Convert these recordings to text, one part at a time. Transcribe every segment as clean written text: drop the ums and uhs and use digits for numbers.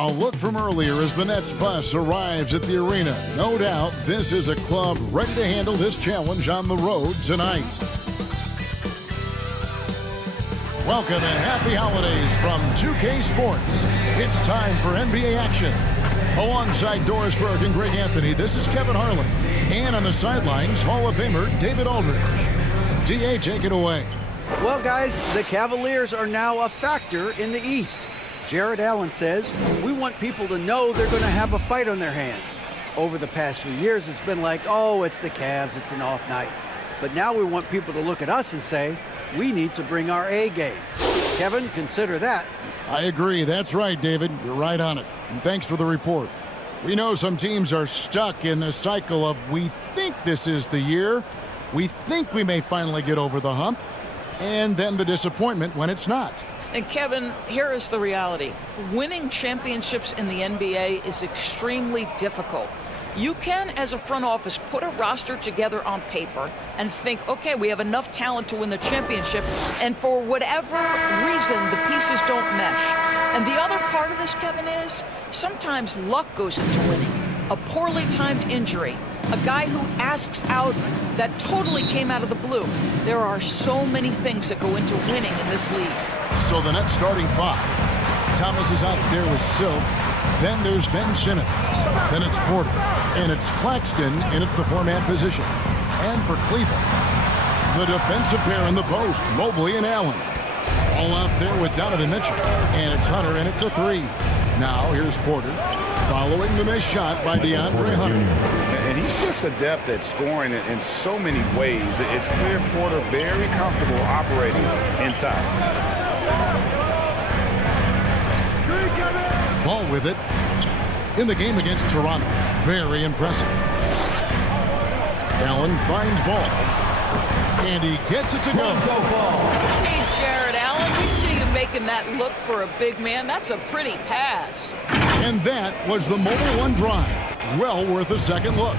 A look from earlier as the Nets bus arrives at the arena. No doubt this is a club ready to handle this challenge on the road tonight. Welcome and happy holidays from 2K Sports. It's time for NBA action. Alongside Doris Burke and Greg Anthony, this is Kevin Harlan. And on the sidelines, Hall of Famer David Aldridge. DA, take it away. Well, guys, the Cavaliers are now a factor in the East. Jared Allen says, we want people to know they're going to have a fight on their hands. Over the past few years, it's been like, oh, it's the Cavs, it's an off night. But now we want people to look at us and say, we need to bring our A game. Kevin, consider that. I agree. That's right, David. You're right on it. And thanks for the report. We know some teams are stuck in the cycle of we think this is the year, we think we may finally get over the hump, and then the disappointment when it's not. And Kevin, here is the reality. Winning championships in the NBA is extremely difficult. You can, as a front office, put a roster together on paper and think, okay, we have enough talent to win the championship, and for whatever reason, the pieces don't mesh. And the other part of this, Kevin, is sometimes luck goes into winning. A poorly timed injury, a guy who asks out that totally came out of the blue. There are so many things that go into winning in this league. So the Nets starting five. Thomas is out there with Silk. Then there's Ben Simmons. Then it's Porter. And it's Claxton in at the four-man position. And for Cleveland, the defensive pair in the post, Mobley and Allen. All out there with Donovan Mitchell. And it's Hunter in at the three. Now here's Porter, following the missed shot by DeAndre Hunter. And he's just adept at scoring in so many ways. It's clear Porter very comfortable operating inside. Ball with it in the game against Toronto. Very impressive. Allen finds ball. And he gets it to go. Hey, Jared Allen, we see you making that look for a big man. That's a pretty pass. And that was the Mobile One drive. Well worth a second look.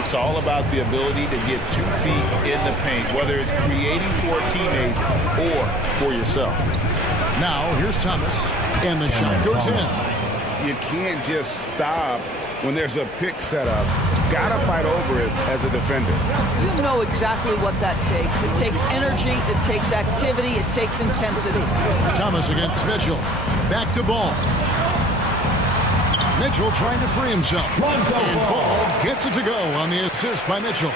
It's all about the ability to get 2 feet in the paint, whether it's creating for a teammate or for yourself. Now here's Thomas, and the shot goes in. You can't just stop when there's a pick set up. Gotta fight over it as a defender. You know exactly what that takes. It takes energy, it takes activity, it takes intensity. Thomas against Mitchell. Back to Ball. Mitchell trying to free himself. And Ball gets it to go on the assist by Mitchell.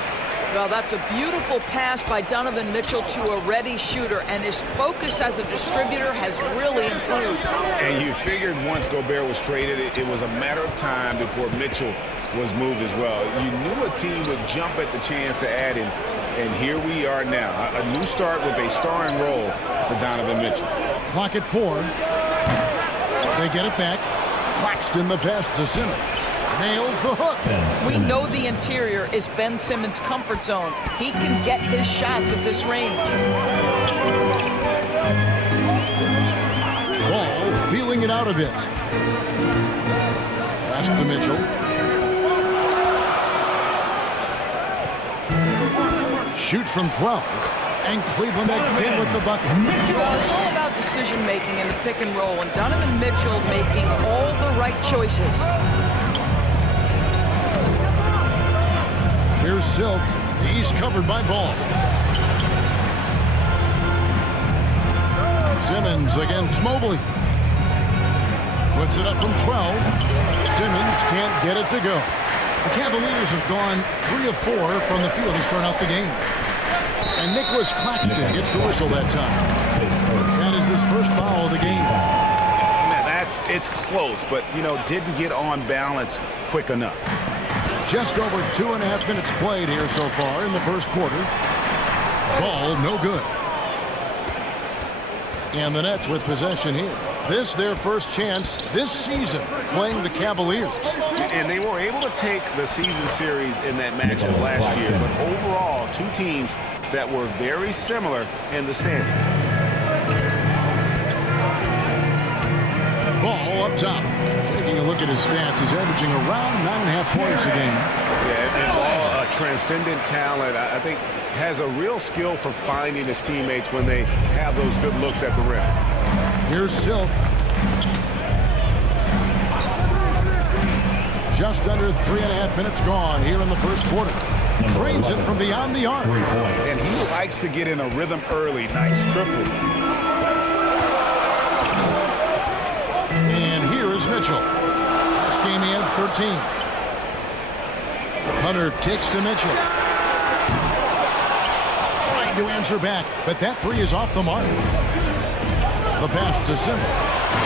Well, that's a beautiful pass by Donovan Mitchell to a ready shooter, and his focus as a distributor has really improved. And you figured once Gobert was traded, it was a matter of time before Mitchell was moved as well. You knew a team would jump at the chance to add him, and here we are now. A new start with a starring role for Donovan Mitchell. Clock at 4. They get it back. Claxton the pass to Simmons. Nails the hook. We know the interior is Ben Simmons' comfort zone. He can get his shots at this range. Ball feeling it out a bit. Pass to Mitchell. Shoots from 12. And Cleveland again with the bucket. Well, it's all about decision-making in the pick and roll, and Donovan Mitchell making all the right choices. Here's Silk. He's covered by Ball. Simmons against Mobley. Puts it up from 12. Simmons can't get it to go. The Cavaliers have gone 3 of 4 from the field to start out the game. And Nicholas Claxton gets the whistle that time. That is his first foul of the game. It's close, but, didn't get on balance quick enough. Just over 2.5 minutes played here so far in the first quarter. Ball no good. And the Nets with possession here. This their first chance this season playing the Cavaliers. And they were able to take the season series in that matchup last year, but overall, two teams that were very similar in the standings. Ball up top. Taking a look at his stats, he's averaging around 9.5 points a game. Yeah, and Ball, a transcendent talent, I think, has a real skill for finding his teammates when they have those good looks at the rim. Here's Silk. just under 3.5 minutes gone here in the first quarter. Trains it from beyond the arc. And he likes to get in a rhythm early. Nice triple. And here is Mitchell. Last game he had 13. Hunter kicks to Mitchell. Trying to answer back, but that three is off the mark. The pass to Simmons.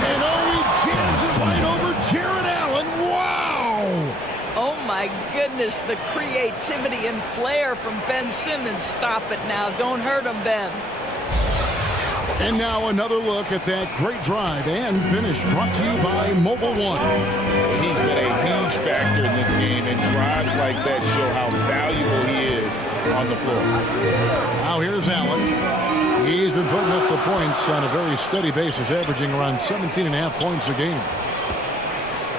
And he jams it right over Jared Allen. Wow! Oh my goodness, the creativity and flair from Ben Simmons. Stop it now. Don't hurt him, Ben. And now another look at that great drive and finish brought to you by Mobile One. He's been a huge factor in this game, and drives like that show how valuable he is on the floor. Now here's Allen. He's been putting up the points on a very steady basis, averaging around 17.5 points a game.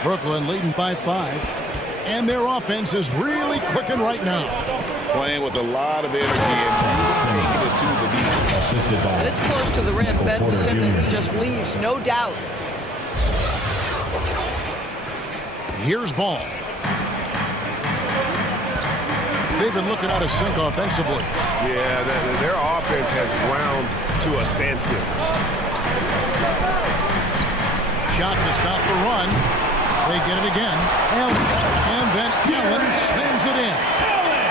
Brooklyn leading by 5. And their offense is really clicking right now. Playing with a lot of energy and taking it to the defense. This close to the rim, Ben Simmons just leaves, no doubt. Here's Ball. They've been looking out of sync offensively. Yeah, their offense has ground to a standstill. Shot to stop the run. They get it again. And then Allen slams it in.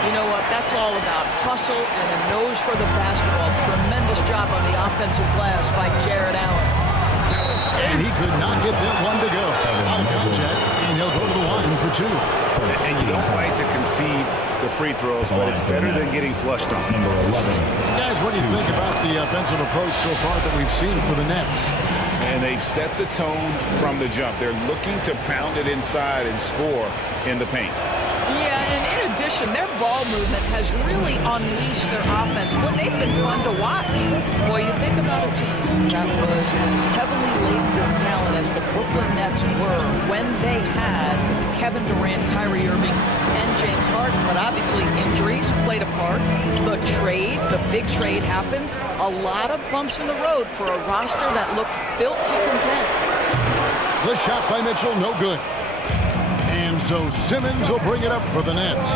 You know what? That's all about hustle and a nose for the basketball. Tremendous job on the offensive glass by Jared Allen. And he could not get that one to go. Out of contact, and he'll go to the line for 2. And you don't like to concede the free throws, but it's better than getting flushed on. Number 11. Guys, what do you think about the offensive approach so far that we've seen for the Nets? And they've set the tone from the jump. They're looking to pound it inside and score in the paint. Yeah, and in addition, their ball movement has really unleashed their offense. Boy, they've been fun to watch. Boy, you think about a team that was as heavily laden with talent as the Brooklyn Nets were when they had Kevin Durant, Kyrie Irving, and James Harden. But obviously, injuries played a part. The trade, the big trade happens. A lot of bumps in the road for a roster that looked built to contend. The shot by Mitchell, no good. And so Simmons will bring it up for the Nets.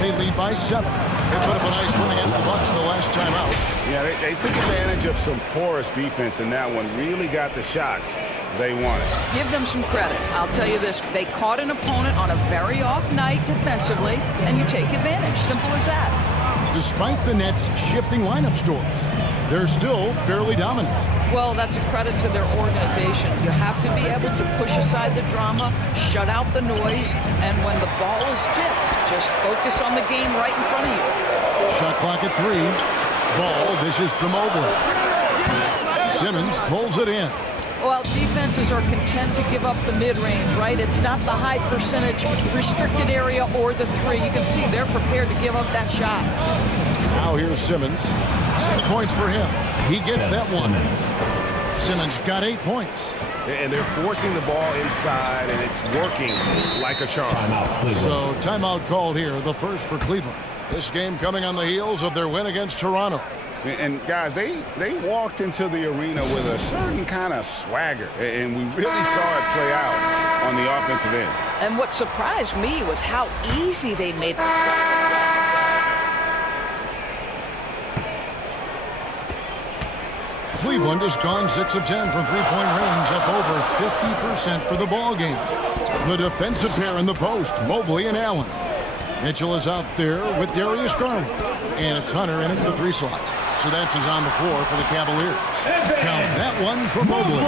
They lead by 7. They put up a nice win against the Bucks the last time out. Yeah, they took advantage of some porous defense in that one. Really got the shots they wanted. Give them some credit. I'll tell you this. They caught an opponent on a very off night defensively, and you take advantage. Simple as that. Despite the Nets shifting lineup stores, they're still fairly dominant. Well, that's a credit to their organization. You have to be able to push aside the drama, shut out the noise, and when the ball is tipped, just focus on the game right in front of you. Shot clock at 3. Ball dishes to Mobley. Simmons pulls it in. Well, defenses are content to give up the mid-range, right? It's not the high percentage restricted area or the 3. You can see they're prepared to give up that shot. Now here's Simmons. 6 points for him. He gets that one. Simmons got 8 points. And they're forcing the ball inside, and it's working like a charm. So timeout called here, the first for Cleveland. This game coming on the heels of their win against Toronto. And guys, they walked into the arena with a certain kind of swagger, and we really saw it play out on the offensive end. And what surprised me was how easy they made it. Cleveland has gone 6 of 10 from three-point range, up over 50% for the ball game. The defensive pair in the post, Mobley and Allen. Mitchell is out there with Darius Garland, and it's Hunter in at the 3 slot. So that's his on the floor for the Cavaliers. Count that one for Mobley.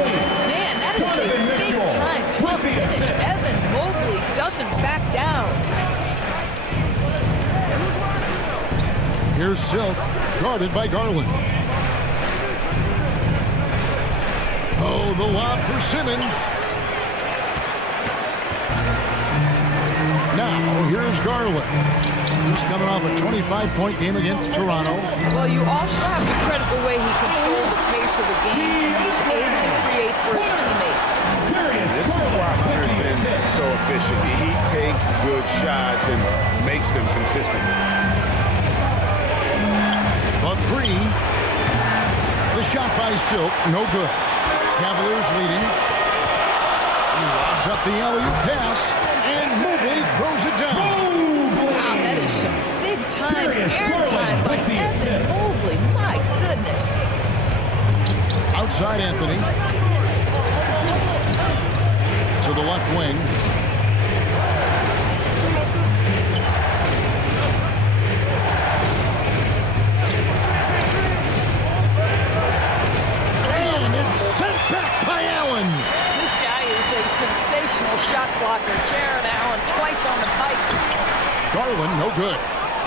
Man, that is a big-time tough finish. Evan Mobley doesn't back down. Here's Silk, guarded by Garland. Oh, the lob for Simmons. Now, here's Garland. He's coming off a 25-point game against Toronto. Well, you also have to credit the way he controlled the pace of the game and was able to create for his teammates. And this is why Hunter's been so efficient. He takes good shots and makes them consistent. The 3. The shot by Silk, no good. Cavaliers leading. He lobs up the alley-oop pass, and Mobley airtime by Evan Mobley. My goodness. Outside Anthony. To the left wing. And it's sent back by Allen. This guy is a sensational shot blocker. Jared Allen twice on the pipes. Garland, no good.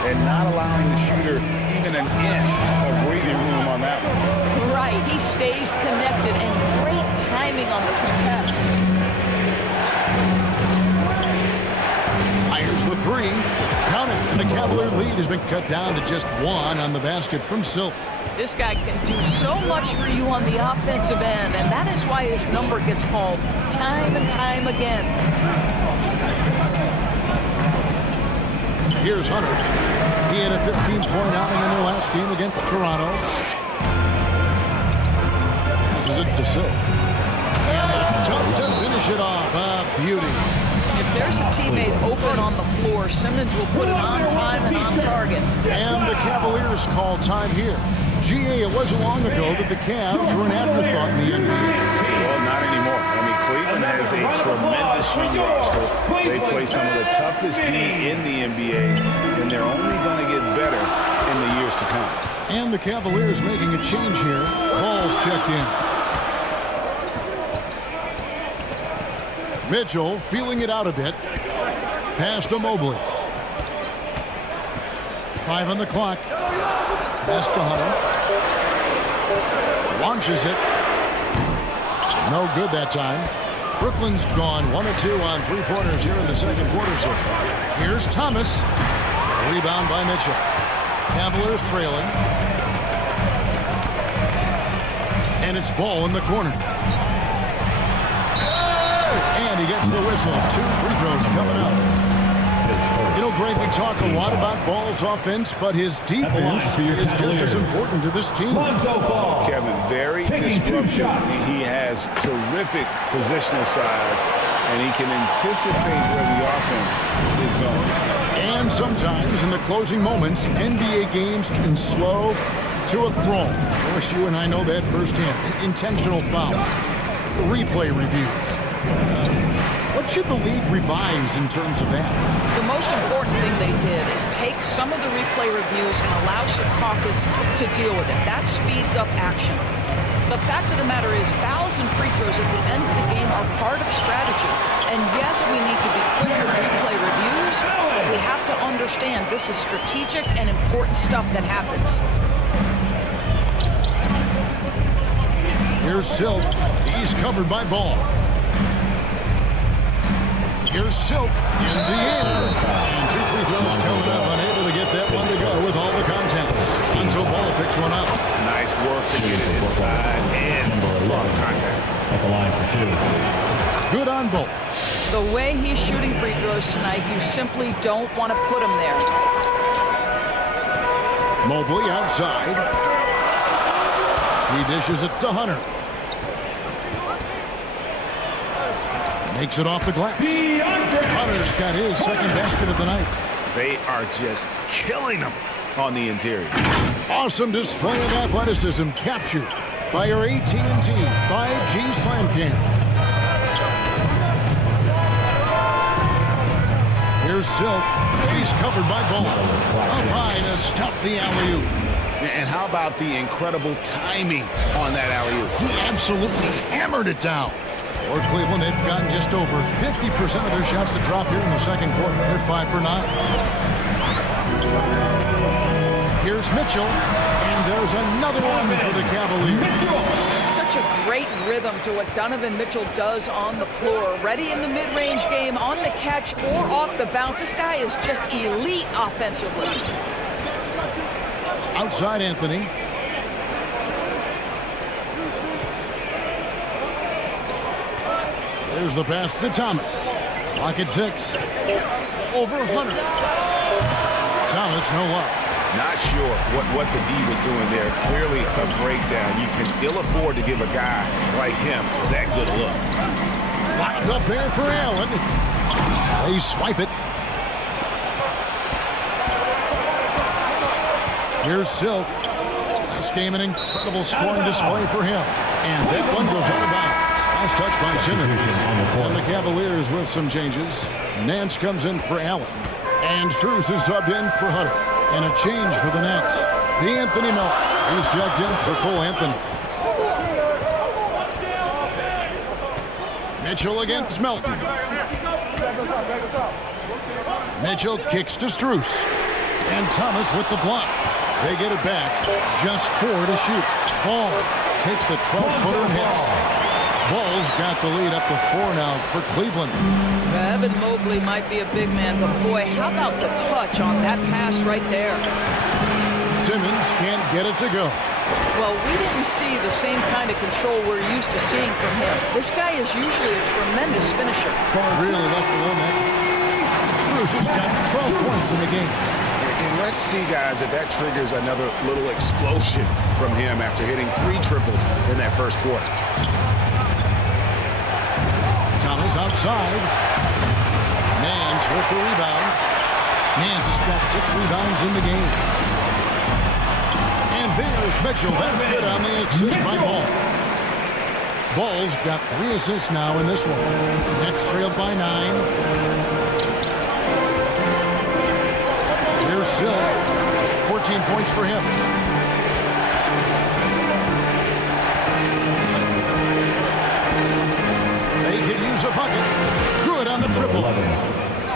And not allowing the shooter even an inch of breathing room on that one. Right, he stays connected and great timing on the contest. Fires the three. Count it. And the Cavalier lead has been cut down to just one on the basket from Silk. This guy can do so much for you on the offensive end, and that is why his number gets called time and time again. Here's Hunter. He had a 15-point outing in their last game against Toronto. This is it to Silk. And the jump to finish it off. A beauty. If there's a teammate open on the floor, Simmons will put it on time and on target. And the Cavaliers call time here. GA, it wasn't long ago that the Cavs were an afterthought in the NBA. Well, not anymore. I mean, Cleveland has a tremendous young roster. They play some of the toughest D in the NBA, and they're only going to get better in the years to come. And the Cavaliers making a change here. Ball's checked in. Mitchell feeling it out a bit. Pass to Mobley. 5 on the clock. Pass to Hunter. Launches it. No good that time. Brooklyn's gone 1 of 2 on three-pointers here in the second quarter so far. Here's Thomas. Rebound by Mitchell. Cavaliers trailing. And it's ball in the corner. And he gets the whistle. 2 free throws coming up. You know, Greg, we talk a lot about Ball's offense, but his defense is just as important to this team. Kevin, very disruptive. He has terrific positional size, and he can anticipate where the offense is going. And sometimes in the closing moments, NBA games can slow to a crawl. Of course, you and I know that firsthand. Intentional foul. Replay reviews. What should the league revise in terms of that? The most important thing they did is take some of the replay reviews and allow Secaucus to deal with it. That speeds up action. The fact of the matter is fouls and free throws at the end of the game are part of strategy. And yes, we need to be quick with replay reviews, but we have to understand this is strategic and important stuff that happens. Here's Silk. He's covered by Ball. Here's Silk in the air. And 2 free throws coming up. Unable to get that one to go with all the content. Until Ball picks one up. Nice work to get it inside and long contact. At the line for 2. Good on both. The way he's shooting free throws tonight, you simply don't want to put him there. Mobley outside. He dishes it to Hunter. Makes it off the glass. Hunter's got his second basket of the night. They are just killing them on the interior. Awesome display of athleticism captured by our AT&T 5G Slam Cam. Here's Silk. He's covered by Ball. Up high to stuff the alley-oop. And how about the incredible timing on that alley-oop? He absolutely hammered it down. For Cleveland, they've gotten just over 50% of their shots to drop here in the second quarter. They're 5 for 9. Here's Mitchell, and there's another one for the Cavaliers. Such a great rhythm to what Donovan Mitchell does on the floor. Ready in the mid-range game, on the catch, or off the bounce. This guy is just elite offensively. Outside Anthony. There's the pass to Thomas. Lock at 6. Over Hunter. Thomas, no luck. Not sure what the D was doing there. Clearly a breakdown. You can ill afford to give a guy like him that good a look. Lined up there for Allen. They swipe it. Here's Silk. This game an incredible scoring display for him. And that one goes out of bounds. Nice touch by Simmons. And the Cavaliers with some changes. Nance comes in for Allen. And Strus is subbed in for Hunter. And a change for the Nets. Anthony Melton. He's checked in for Cole Anthony. Mitchell against Melton. Mitchell kicks to Strus. And Thomas with the block. They get it back. Just 4 to shoot. Ball takes the 12-footer and hits. Ball's got the lead up to 4 now for Cleveland. Evan Mobley might be a big man, but boy, how about the touch on that pass right there? Simmons can't get it to go. Well, we didn't see the same kind of control we're used to seeing from him. This guy is usually a tremendous finisher. Really left the limit. Bruce has got 12 points in the game. And let's see, guys, if that triggers another little explosion from him after hitting 3 triples in that first quarter. Thomas outside. Nance with the rebound. Nance has got 6 rebounds in the game. And there's Mitchell. That's good on the assist by Ball. Ball's got 3 assists now in this one. Nets trailed by 9. Here's Silk. 14 points for him. They could use a bucket. Good on the triple.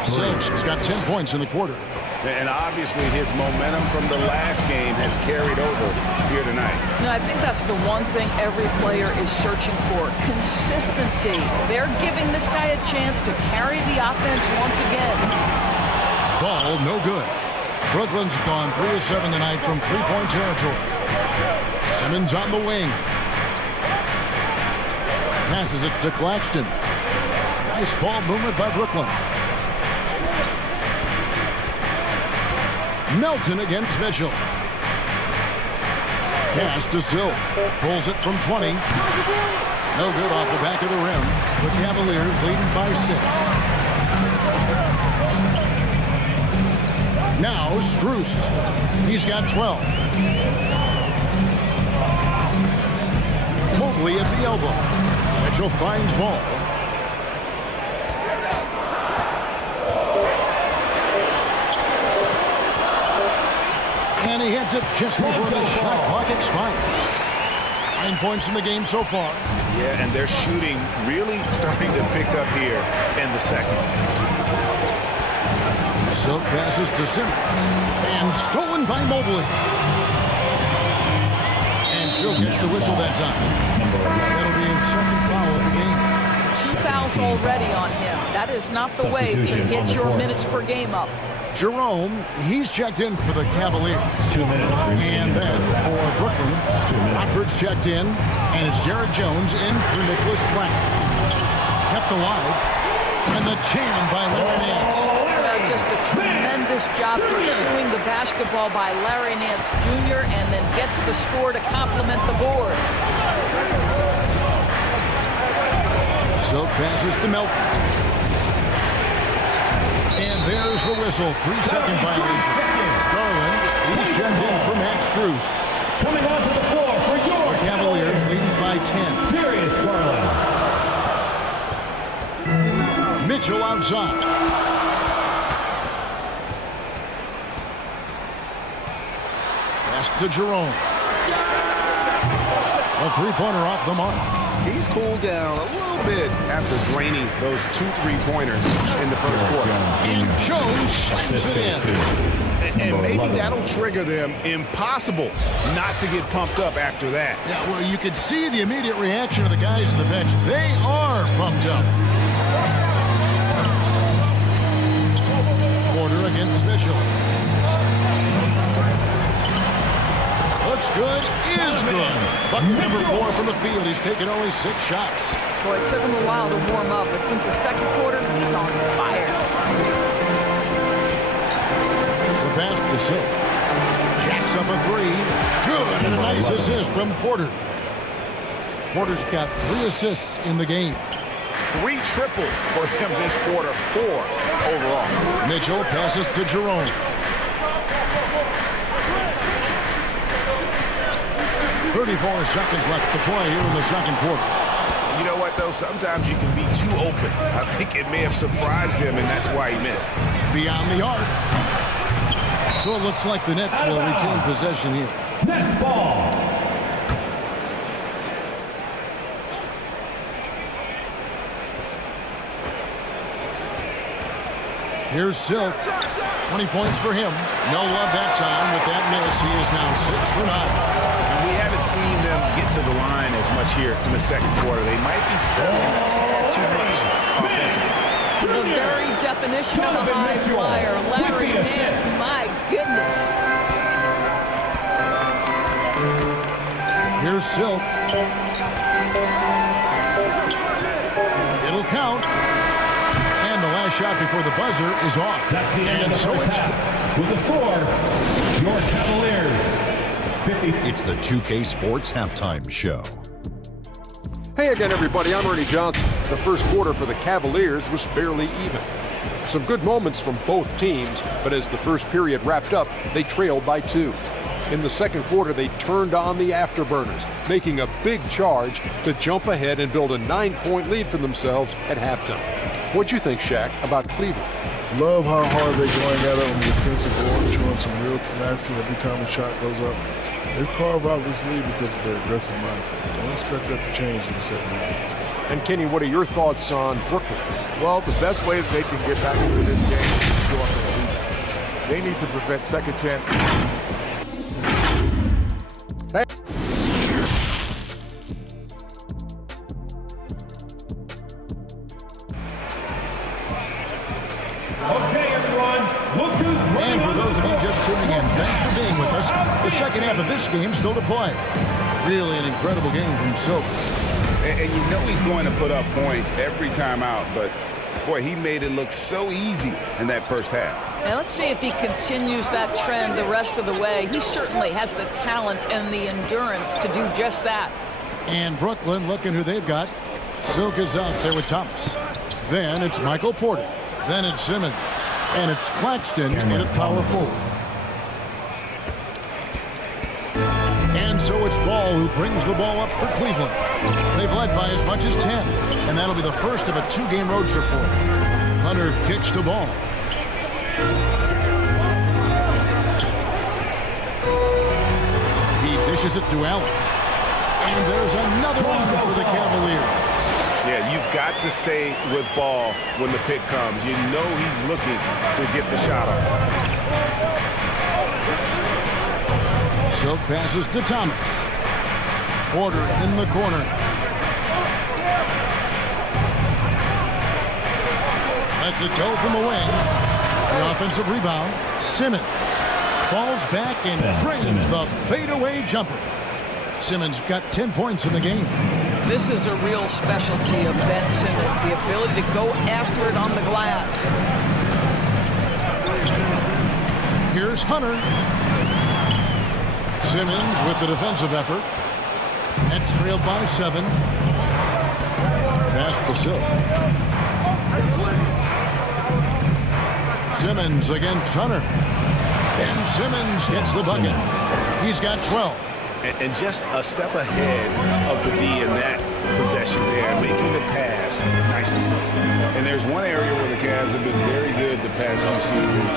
Silk's got 10 points in the quarter. And obviously his momentum from the last game has carried over here tonight. No, I think that's the one thing every player is searching for. Consistency. They're giving this guy a chance to carry the offense once again. Ball no good. Brooklyn's gone 3 of 7 tonight from 3-point territory. Simmons on the wing. Passes it to Claxton. Nice ball movement by Brooklyn. Melton against Mitchell. Pass to Silk. Pulls it from 20. No good off the back of the rim. The Cavaliers leading by 6. Now Strus. He's got 12. Mobley at the elbow. Mitchell finds Ball. And he hits it just before the shot clock expires. 9 points in the game so far. Yeah, and their shooting really starting to pick up here in the second. Silk passes to Simmons. And stolen by Mobley. And Silk gets the whistle that time. That'll be his second foul of the game. 2 fouls already on him. That is not the way to get your minutes per game up. Jerome, he's checked in for the Cavaliers. 2 minutes. And then for Brooklyn, Rockford's checked in. And it's Jared Jones in for Nicholas Claxton. Kept alive. And the jam by Larry Nance. Just a tremendous job pursuing the basketball by Larry Nance Jr. and then gets the score to complement the board. Silk passes to Melton. And there's the whistle. 3-second violation. Garland, he's checked in for Max Strus. Coming onto the floor for your The Cavaliers leading by 10. Darius Garland. Mitchell outside. Pass to Jerome. A 3-pointer off the mark. He's cooled down a little bit after draining those 2 3-pointers in the first quarter. And Jones slams it in. And maybe that'll trigger them. Impossible not to get pumped up after that. Yeah, well, you could see the immediate reaction of the guys on the bench. They are pumped up. Porter against Mitchell. Looks good, is good. Bucket number 4 from the field. He's taken only 6 shots. Boy, it took him a while to warm up, but since the second quarter, he's on fire. The pass to Silk. Jacks up a 3. Good, and a nice assist from Porter. Porter's got 3 assists in the game. 3 triples for him this quarter, 4 overall. Mitchell passes to Jerome. 34 seconds left to play here in the second quarter. You know what, though? Sometimes you can be too open. I think it may have surprised him, and that's why he missed. Beyond the arc. So it looks like the Nets will retain possession here. Nets ball. Here's Silk. 20 points for him. No love that time with that miss. He is now 6 for 9. And we haven't seen them get to the line as much here in the second quarter. They might be settling a tad too much offensively. The very definition of a high flyer. Larry Nance, my goodness. Here's Silk. It'll count. And the last shot before the buzzer is off. That's the end of the first half. With the score, your Cavaliers 50. It's the 2K Sports Halftime Show. Hey again, everybody. I'm Ernie Johnson. The first quarter for the Cavaliers was fairly even. Some good moments from both teams, but as the first period wrapped up, they trailed by 2. In the second quarter, they turned on the afterburners, making a big charge to jump ahead and build a 9-point lead for themselves at halftime. What'd you think, Shaq, about Cleveland? Love how hard they're going at it on the defensive board, showing some real tenacity every time a shot goes up. They carve out this lead because of their aggressive mindset. Don't expect that to change in the second half. And Kenny, what are your thoughts on Brooklyn? Well, the best way that they can get back into this game is to go on the lead. They need to prevent second chance. And for those of you just tuning in, thanks for being with us. The second half of this game still to play. Really an incredible game from Silk. And you know he's going to put up points every time out, but boy, he made it look so easy in that first half. Now let's see if he continues that trend the rest of the way. He certainly has the talent and the endurance to do just that. And Brooklyn, looking who they've got. Silk is out there with Thomas. Then it's Michael Porter. Then it's Simmons. And it's Claxton in at power forward. And so it's Ball who brings the ball up for Cleveland. They've led by as much as 10. And that'll be the first of a 2-game road trip for them. Hunter kicks to Ball. He dishes it to Allen. And there's another one for the Cavaliers. Yeah, you've got to stay with Ball when the pick comes. You know he's looking to get the shot off. Silk passes to Thomas. Porter in the corner. Lets it go from the wing. The offensive rebound. Simmons falls back and drains the fadeaway jumper. Simmons got 10 points in the game. This is a real specialty of Ben Simmons, the ability to go after it on the glass. Here's Hunter. Simmons with the defensive effort. That's trailed by 7. Pass to Silk. Simmons against Hunter. And Simmons gets the bucket. He's got 12. And just a step ahead of the D in that possession there, making the pass. Nice assist. And there's one area where the Cavs have been very good the past few seasons.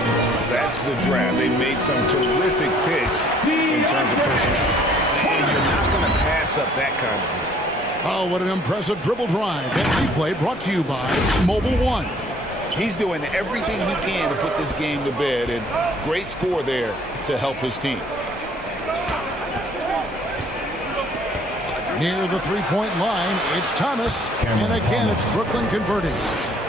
That's the draft. They made some terrific picks in terms of personnel. And you're not going to pass up that kind of play. Oh, what an impressive dribble drive. That replay brought to you by Mobile One. He's doing everything he can to put this game to bed, and great score there to help his team. Near the three-point line, it's Thomas. And again, it's Brooklyn converting.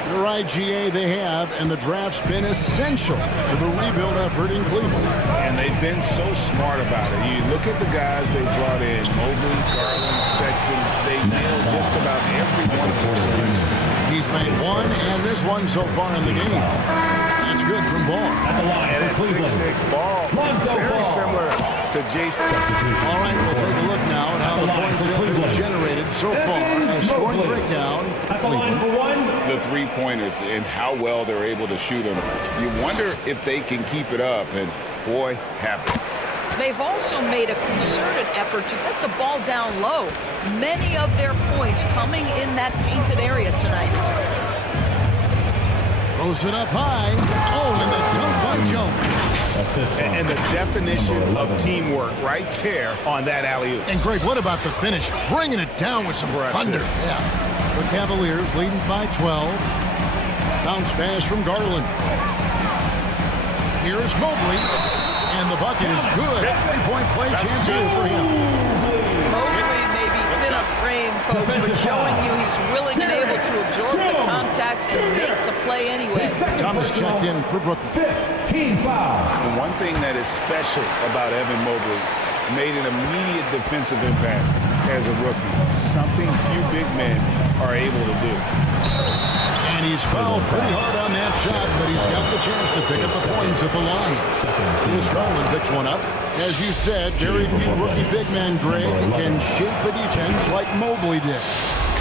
You're right, GA, they have, and the draft's been essential to the rebuild effort in Cleveland. And they've been so smart about it. You look at the guys they brought in, Mobley, Garland, Sexton, they nailed just about every one of those things. He's made one and this one so far in the game. That's good from Ball. And that 6'6" Ball, very similar to Jason. All right, we'll take a look now at how the points have been generated so far. A scoring breakdown for Cleveland. The three-pointers and how well they're able to shoot them. You wonder if they can keep it up, and boy, have they. They've also made a concerted effort to get the ball down low. Many of their points coming in that painted area tonight. Throws it up high. Oh, and the dunk by Joe. And the definition of teamwork right there on that alley-oop. And Greg, what about the finish? Bringing it down with some thunder. Yeah. The Cavaliers leading by 12. Bounce pass from Garland. Here's Mobley. And the bucket is good. 3-point play chance here for him. Mobley may be thin of frame, folks, but showing you he's willing and able to absorb the contact and make the play anyway. Thomas checked in for Brooklyn. And one thing that is special about Evan Mobley, made an immediate defensive impact as a rookie. Something few big men are able to do. And he's fouled pretty hard on that shot, but he's got the chance to pick up the points at the line. Here's Garland picks one up. As you said, very few rookie big men, Greg, can shape a defense like Mobley did.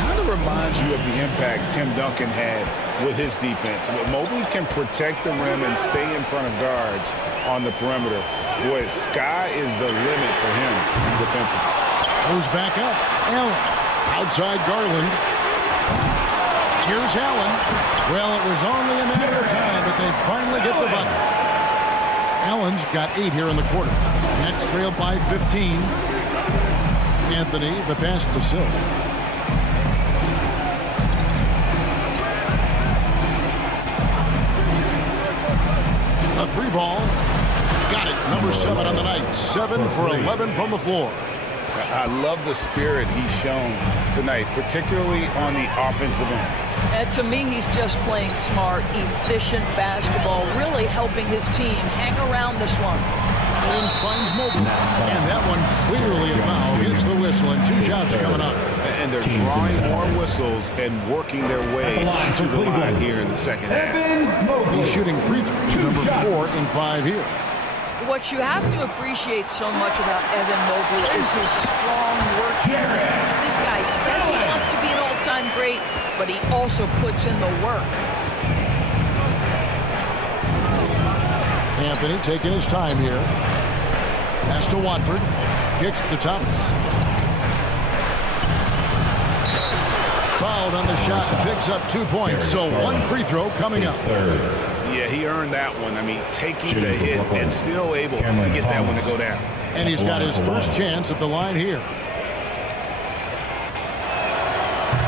Kind of reminds you of the impact Tim Duncan had with his defense. But Mobley can protect the rim and stay in front of guards on the perimeter. Boy, sky is the limit for him defensively. Goes back up. Allen. Outside Garland. Here's Allen. Well, it was only a matter of time, but they finally get the bucket. Allen's got 8 here in the quarter. Nets trailed by 15. Anthony, the pass to Silk. A 3-ball. Got it. Number 7 on the night. 7 for 11 from the floor. I love the spirit he's shown tonight, particularly on the offensive end. And to me, he's just playing smart, efficient basketball, really helping his team hang around this one. Allen finds Mobley. And that one clearly a foul. Gets the whistle, and 2 shots coming up. And they're drawing more whistles and working their way to the line here in the second half. He's shooting free throws, number 4 in 5 here. What you have to appreciate so much about Evan Mobley is his strong work ethic. This guy says he wants to be an all-time great, but he also puts in the work. Anthony taking his time here. Pass to Watford. Kicks to Thomas. Fouled on the shot. Picks up 2 points. So 1 free throw coming up. Yeah, he earned that one. I mean, taking the hit and still able to get that one to go down. And he's got his first chance at the line here.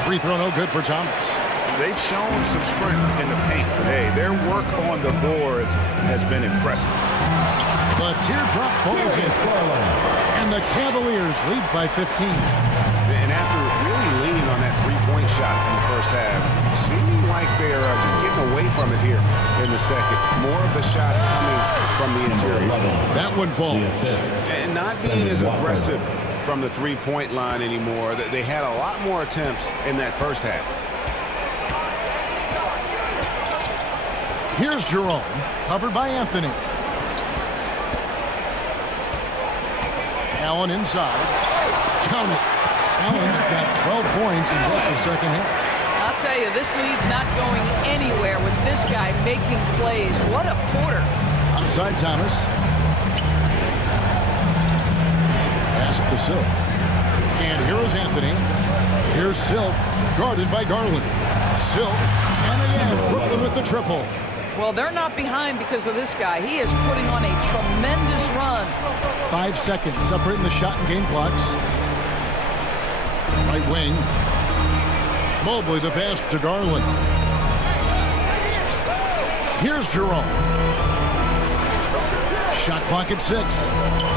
Free throw no good for Thomas. They've shown some strength in the paint today. Their work on the boards has been impressive. The teardrop falls in. And the Cavaliers lead by 15. And after really leaning on that three-point shot in the first half, seeming like they're just getting away from it here in the second. More of the shots coming from the interior. That one falls. And not being as aggressive from the three-point line anymore. They had a lot more attempts in that first half. Here's Jerome, covered by Anthony. Allen inside. Count it. Allen's got 12 points in just the second half. I'll tell you, this lead's not going anywhere with this guy making plays. What a quarter. Outside Thomas. Pass to Silk. And here is Anthony. Here's Silk, guarded by Garland. Silk, and again, Brooklyn with the triple. Well, they're not behind because of this guy. He is putting on a tremendous run. 5 seconds, separating the shot and game clocks. Right wing. Mobley, the pass to Garland. Here's Jerome. Shot clock at 6.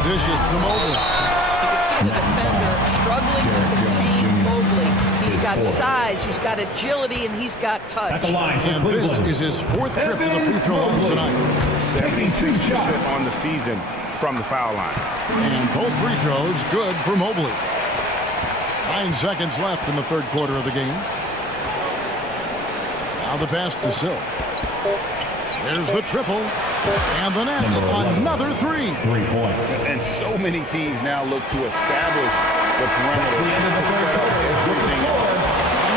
Dishes to Mobley. You can see the defender struggling to contain Mobley. He's got size, he's got agility, and he's got touch. And this is his 4th trip to the free throw line tonight. 76% on the season from the foul line. And both free throws good for Mobley. 9 seconds left in the third quarter of the game. Now the pass to Silk. There's the triple. And the Nets, another 3. 3 points. And so many teams now look to establish the perimeter to set up everything else.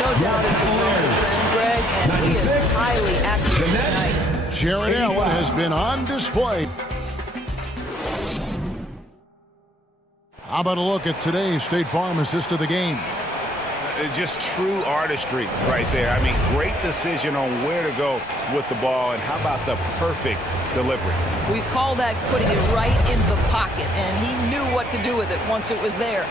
No doubt it's a growing trend, Greg, and he is highly active tonight. Jared Allen has been on display. How about a look at today's State Farm assist of the game? Just true artistry right there. I mean, great decision on where to go with the ball, and how about the perfect delivery? We call that putting it right in the pocket, and he knew what to do with it once it was there.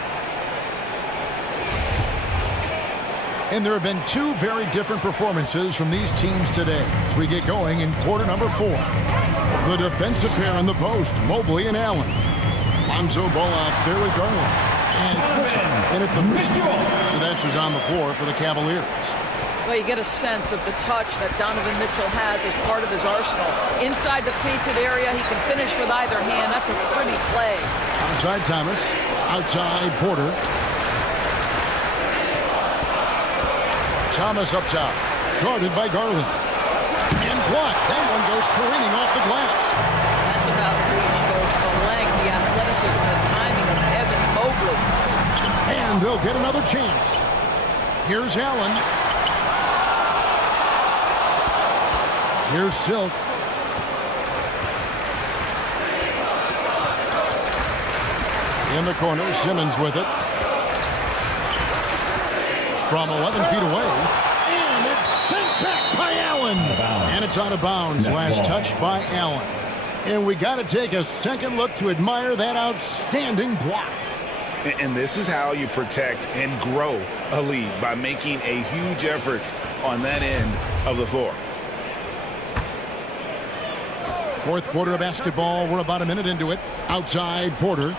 And there have been two very different performances from these teams today as we get going in quarter number 4. The defensive pair on the post, Mobley and Allen. Lonzo ball out there with Garland. And it's Mitchell in at the free throw. So that's who's on the floor for the Cavaliers. Well, you get a sense of the touch that Donovan Mitchell has as part of his arsenal. Inside the painted area, he can finish with either hand. That's a pretty play. Outside Thomas. Outside Porter. Thomas up top. Guarded by Garland. And blocked. That one goes careening off the glass. That's about reach, folks. The length, the athleticism, the timing of Evan Mobley. And they'll get another chance. Here's Allen. Here's Silk. In the corner, Simmons with it. From 11 feet away. And it's sent back by Allen. And it's out of bounds. Last touch by Allen. And we got to take a second look to admire that outstanding block. And this is how you protect and grow a lead, by making a huge effort on that end of the floor. Fourth quarter of basketball. We're about a minute into it. Outside Porter.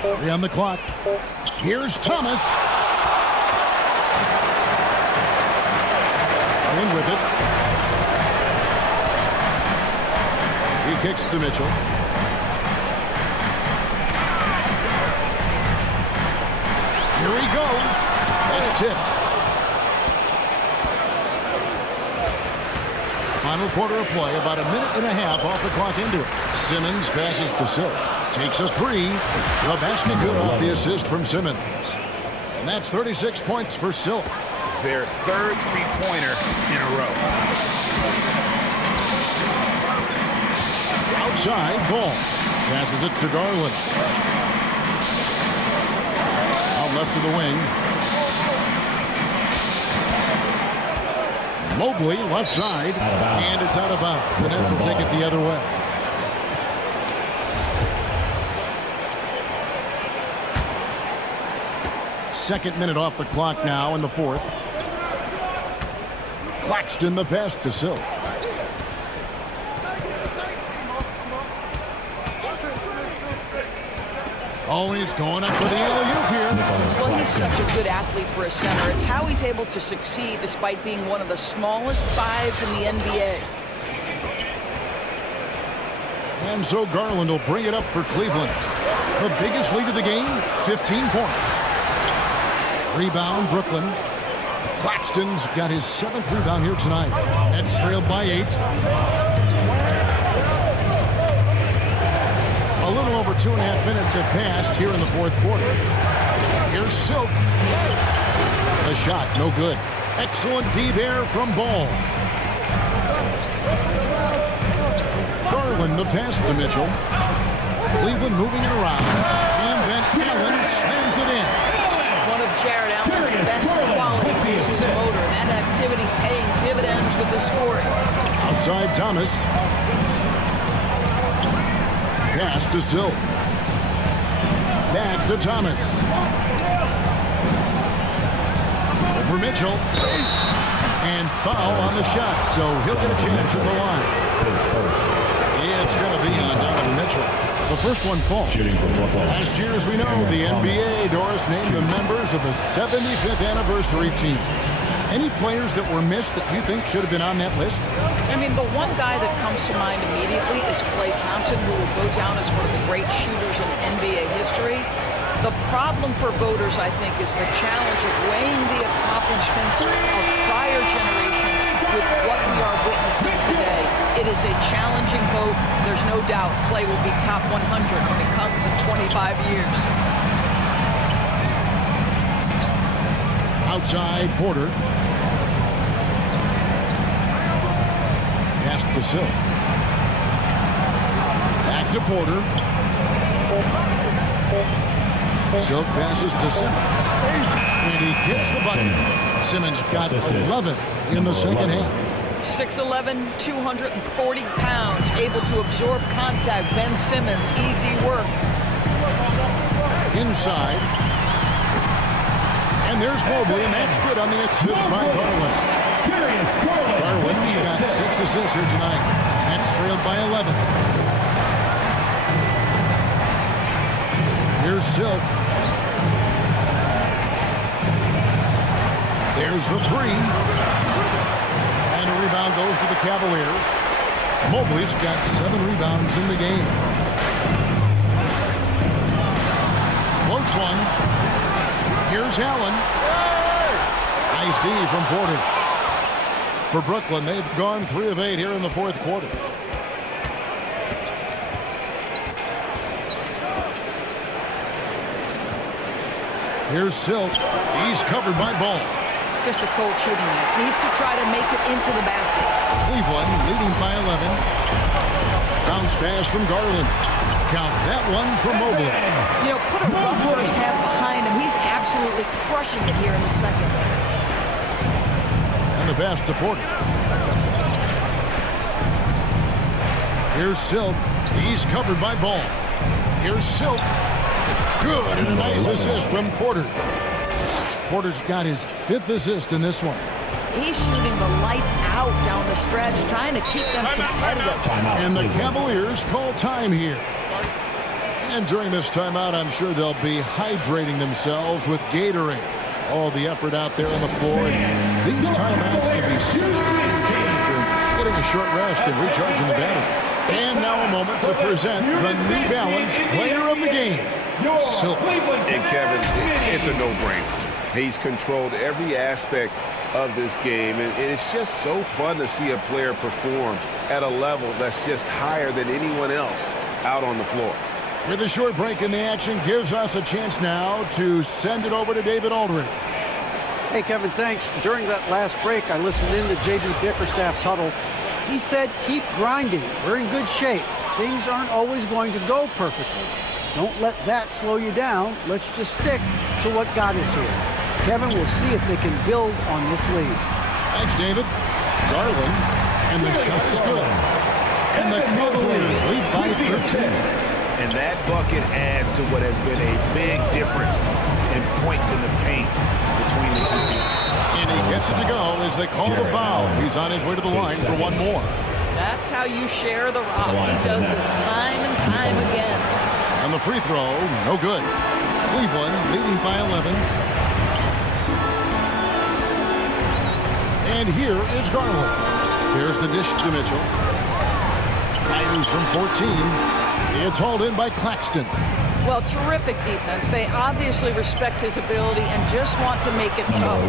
3 on the clock. Here's Thomas. In with it. He kicks to Mitchell. Here he goes. That's tipped. Final quarter of play, about a minute and a half off the clock into it. Simmons passes to Silk. Takes a 3. The basket good off the assist from Simmons. And that's 36 points for Silk. Their third three-pointer in a row. Outside, ball. Passes it to Garland. Out left of the wing. Mobley, left side. And it's out of bounds. The Nets will take it the other way. Second minute off the clock now in the fourth. Claxton the pass to Silk. Oh, he's going up for the alley-oop here. Well, he's such a good athlete for a center. It's how he's able to succeed despite being one of the smallest 5s in the NBA. And so Garland will bring it up for Cleveland. The biggest lead of the game, 15 points. Rebound, Brooklyn. Claxton's got his 7th rebound here tonight. That's trailed by 8. A little over 2.5 minutes have passed here in the fourth quarter. Here's Silk. The shot, no good. Excellent D there from Ball. Garland the pass to Mitchell. Cleveland moving it around. And then Allen slams it in. One of Jared Allen's best qualities is his motor. That activity paying dividends with the scoring. Outside Thomas. Pass to Silk. Back to Thomas. Over Mitchell. And foul on the shot, so he'll get a chance at the line. Yeah, it's going to be on Donovan Mitchell. The first one falls. Last year, as we know, the NBA, Doris, named the members of the 75th anniversary team. Any players that were missed that you think should have been on that list? I mean, the one guy that comes to mind immediately is Klay Thompson, who will go down as one of the great shooters in NBA history. The problem for voters, I think, is the challenge of weighing the accomplishments of prior generations with what we are witnessing today. It is a challenging vote. There's no doubt Klay will be top 100 when it comes in 25 years. Outside Porter. Pass to Silk. Back to Porter. Silk passes to Simmons. And he gets the bucket. Simmons got 11 in the second half. 6'11", 240 pounds, able to absorb contact. Ben Simmons, easy work. Inside. And there's Mobley, and that's good on the assist by Garland. Garland's got 6 assists here tonight. That's trailed by 11. Here's Silk. There's the 3. And a rebound goes to the Cavaliers. Mobley's got 7 rebounds in the game. Floats one. Here's Allen. Nice D from Porter. For Brooklyn, they've gone 3 of 8 here in the fourth quarter. Here's Silk. He's covered by Ball. Just a cold shooting night. Needs to try to make it into the basket. Cleveland leading by 11. Bounce pass from Garland. Count that one for Mobley. You know, put a rough first half behind him. He's absolutely crushing it here in the second. And the pass to Porter. Here's Silk. He's covered by Ball. Here's Silk. Good, and a nice assist from Porter. Porter's got his 5th assist in this one. He's shooting the lights out down the stretch, trying to keep them competitive. And the Cavaliers call time here. And during this timeout, I'm sure they'll be hydrating themselves with Gatorade. All the effort out there on the floor. And these timeouts can be such a getting a short rest and recharging the battery. And now a moment to present the New Balance Player of the Game, Silk. And Kevin, it's a no-brainer. He's controlled every aspect of this game, and it's just so fun to see a player perform at a level that's just higher than anyone else out on the floor. With a short break in the action, gives us a chance now to send it over to David Aldridge. Hey, Kevin, thanks. During that last break, I listened in to J.B. Bickerstaff's huddle. He said, keep grinding. We're in good shape. Things aren't always going to go perfectly. Don't let that slow you down. Let's just stick to what got us here. Kevin, we'll see if they can build on this lead. Thanks, David. Garland, and the shot is good. And the Cavaliers lead by 13. And that bucket adds to what has been a big difference in points in the paint between the two teams. And he gets it to go as they call the foul. He's on his way to the line for one more. That's how you share the rock. He does this time and time again. And the free throw, no good. Cleveland leading by 11. And here is Garland. Here's the dish to Mitchell. Fires from 14. It's hauled in by Claxton. Well, terrific defense. They obviously respect his ability and just want to make it tough.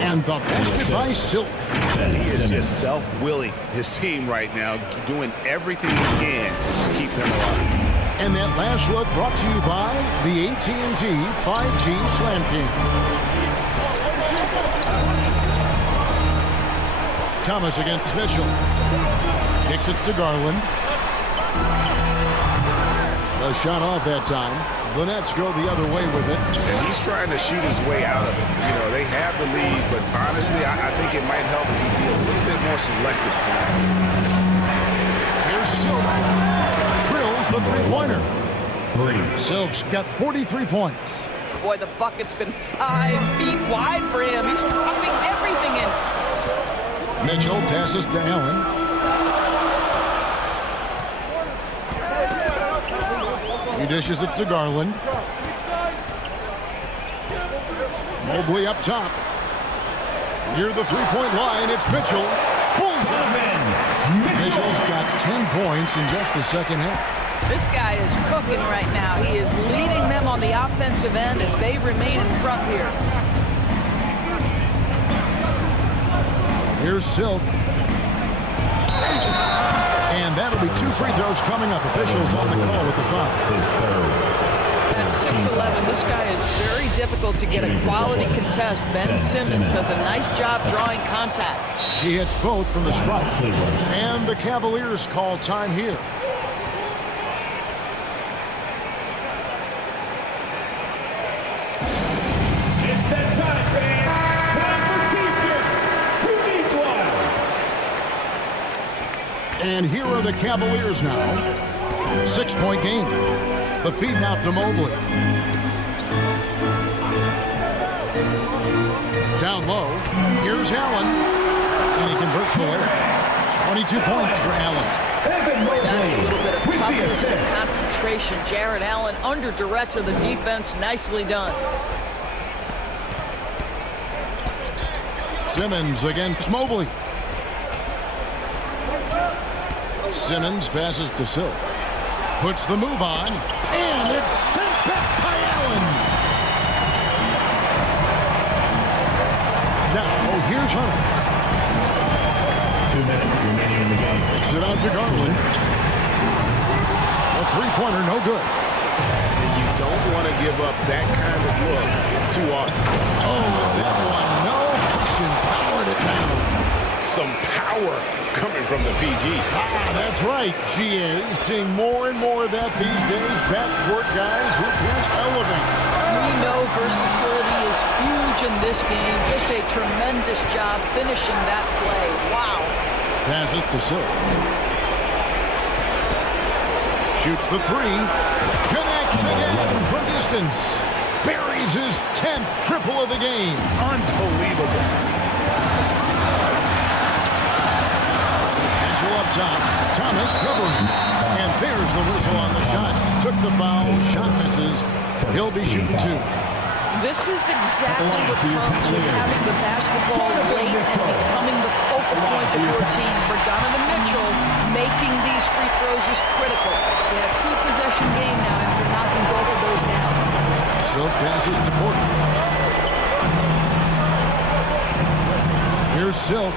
And the basket by Silk. He is just self-willing his team right now, doing everything he can to keep them alive. And that last look brought to you by the AT&T 5G Slam King. Thomas against Mitchell. Kicks it to Garland. A shot off that time. The Nets go the other way with it. And he's trying to shoot his way out of it. You know, they have the lead, but honestly, I think it might help if he be a little bit more selective tonight. Here's Silk. Drills the three-pointer. Silk's got 43 points. Boy, the bucket's been 5 feet wide for him. He's dropping everything in. Mitchell passes to Allen. He dishes it to Garland. Mobley up top. Near the three-point line, it's Mitchell. Pulls it in. Mitchell's got 10 points in just the second half. This guy is cooking right now. He is leading them on the offensive end as they remain in front here. Here's Silk. And that'll be 2 free throws coming up. Officials on the call with the foul. At 6'11", this guy is very difficult to get a quality contest. Ben Simmons does a nice job drawing contact. He hits both from the stripe. And the Cavaliers call time here. And here are the Cavaliers now. 6-point game. The feed out to Mobley. Down low. Here's Allen. And he converts the layup. 22 points for Allen. That's a little bit of toughness and concentration. Jared Allen under duress of the defense. Nicely done. Simmons against Mobley. Simmons passes to Silk. Puts the move on. And it's sent back by Allen. Now, here's Hunter. 2 minutes remaining in the game. Kicks it out to Garland. A three-pointer, no good. And you don't want to give up that kind of look too often. Oh, that one, no question, powered it down. Some power coming from the PG. That's right. She is seeing more and more of that these days. Backcourt guys who can elevate. We know versatility is huge in this game. Just a tremendous job finishing that play. Wow. Passes to Silk. Shoots the three. Connects again from distance. Buries his 10th triple of the game. Unbelievable. Angel up top. Thomas covering. And there's the whistle on the shot. Took the foul. Shot misses. He'll be shooting two. This is exactly what comes with having the basketball late and becoming the focal point of your team. For Donovan Mitchell, making these free throws is critical. They have two-possession game now after knocking both of those down. Silk passes to Porter. Here's Silk.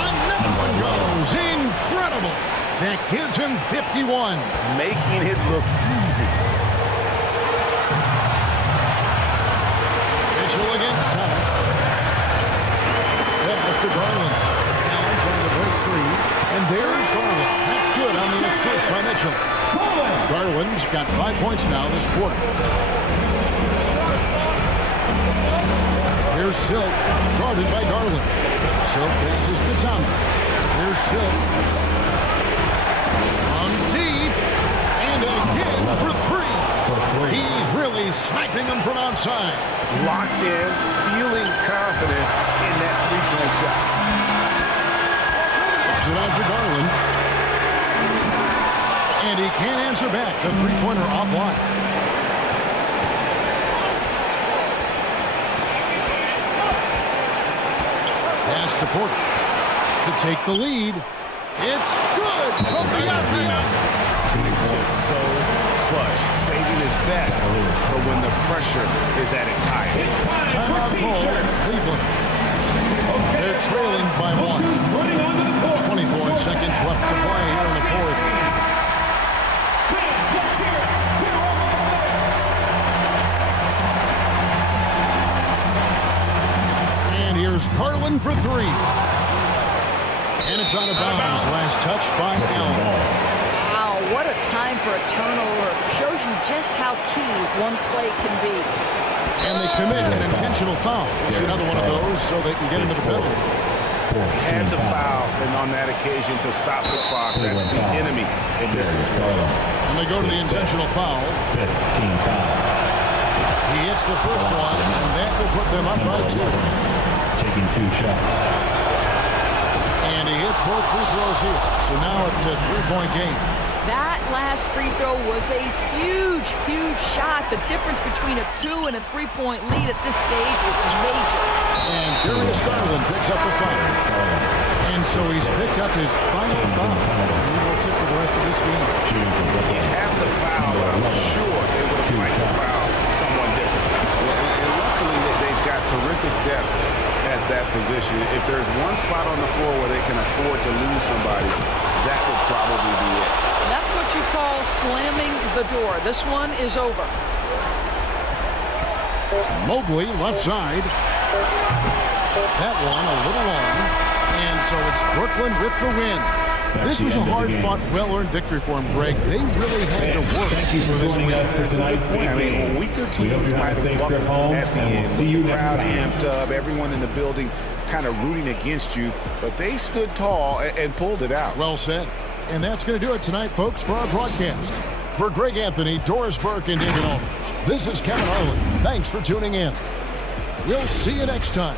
Another one goes. Incredible. That gives him 51. Making it look easy. Mitchell against Thomas. Pass to Garland. Allen trying to break free. And there's Garland. That's good on the assist by Mitchell. Garland's got 5 points now this quarter. Here's Silk, guarded by Garland. Silk passes to Thomas. Here's Silk. On deep. And again for three. He's really sniping them from outside. Locked in, feeling confident in that three-point shot. Puts it out to Garland. And he can't answer back. The three-pointer offline. Pass to Porter to take the lead. It's good from beyond the arc. He's just so clutch, saving his best for when the pressure is at its highest. Timeout call, Cleveland. They're trailing by one. 24 seconds left to play here in the fourth. And here's Garland for three. And it's out of bounds. Last touch by Allen. Wow, what a time for a turnover. Shows you just how key one play can be. And they commit an intentional foul. It's another one of those so they can get into the penalty. Had to foul, and on that occasion to stop the clock. That's the enemy in this situation. And they go to the intentional foul. 15 foul. He hits the first one, and that will put them up by two. Taking 2 shots. And he hits both free throws here. So now it's a three-point game. That last free throw was a huge, huge shot. The difference between a 2 and a 3-point lead at this stage is major. And Darius Garland picks up the foul. And so he's picked up his final foul. He will sit for the rest of this game. You have to foul, but I'm sure they would have liked to foul someone different. And luckily, they've got terrific depth at that position. If there's one spot on the floor where they can afford to lose somebody, that would probably be it. That's what you call slamming the door. This one is over. Mobley, left side. That one a little long. And so it's Brooklyn with the win. This was a hard-fought, well-earned victory for them, Greg. They really had to work for this win. I mean, weaker teams might have buckled at the end. The crowd amped up, everyone in the building kind of rooting against you, but they stood tall and pulled it out. Well said. And that's going to do it tonight, folks, for our broadcast. For Greg Anthony, Doris Burke, and David Aldridge, this is Kevin Harlan. Thanks for tuning in. We'll see you next time